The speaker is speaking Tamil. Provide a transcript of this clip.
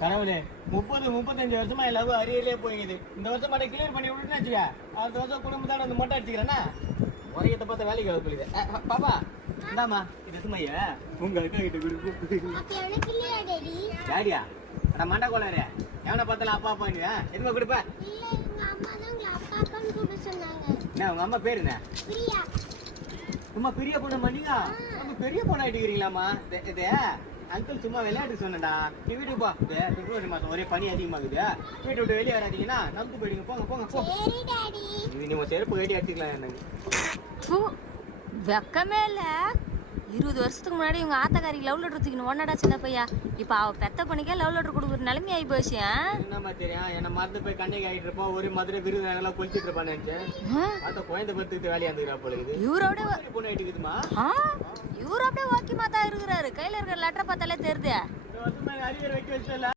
கடவுளே 30-35 வருஷமா என் லவ் அரியர்லயே போயிடுது. இந்த வருஷம் மட்டும் கிளியர் பண்ணி விட்டுன்னு வச்சுக்க. அடுத்த வருஷம் குடும்பத்தோட வந்து மொட்டை அடிச்சுக்கிறேன்னா உரையத்தை பார்த்த வேலைக்கு வர போகுது. பாப்பா இந்தாமா இது சும்மையா உங்க அக்கா கிட்ட கொடுப்போம். டேடியா அட மண்டை கோளாரு எவனை பார்த்தாலும் அப்பா அப்பான்னுவியா எதுமா கொடுப்ப? என்ன உங்க அம்மா பேரு என்ன? சும்மா பெரிய பொண்ணு பண்ணீங்க பெரிய பொண்ணு ஆயிட்டுக்கிறீங்களாமா? இது அங்கிள் சும்மா விளையாட்டு சொன்னடா. நீ வீட்டுக்கு போ. பிப்ரவரி மாசம் ஒரே பனி அதிகமாகுது. வீட்டு விட்டு வெளியே வராதீங்கன்னா நம்பு போயிடுங்க. போங்க போங்க போ. நீ செருப்பு கட்டி அடிச்சுக்கலாம். எனக்கு வெக்கமே இல்ல. 20 வருஷத்துக்கு முன்னாடி உங்க ஆத்தக்காரிக்கு லவ் லெட்டர் தூக்கணும் ஒன்னடா சின்ன பையா. இப்ப அவ பெத்த பண்ணிக்கே லவ் லெட்டர் கொடுக்குற நிலைமை ஆகி போச்சு. என்னமா தெரியும் என்ன மறந்து போய் கண்ணைக்கு ஆகிட்டு இருப்போம். ஒரு மதுரை விருது எல்லாம் கொளுத்திட்டு இருப்பான்னு நினைச்சேன். அத குழந்தை பத்துக்கிட்டு வேலையா இருந்துக்கிறா போல இருக்குது. இவரோட பொண்ணு ஆயிட்டுக்குதுமா. இவரு அப்படியே ஓகேமா தான் இருக்கிறாரு. கையில இருக்கிற லெட்டரை பார்த்தாலே தெரியுது. அறிவியல் வைக்க வச்சல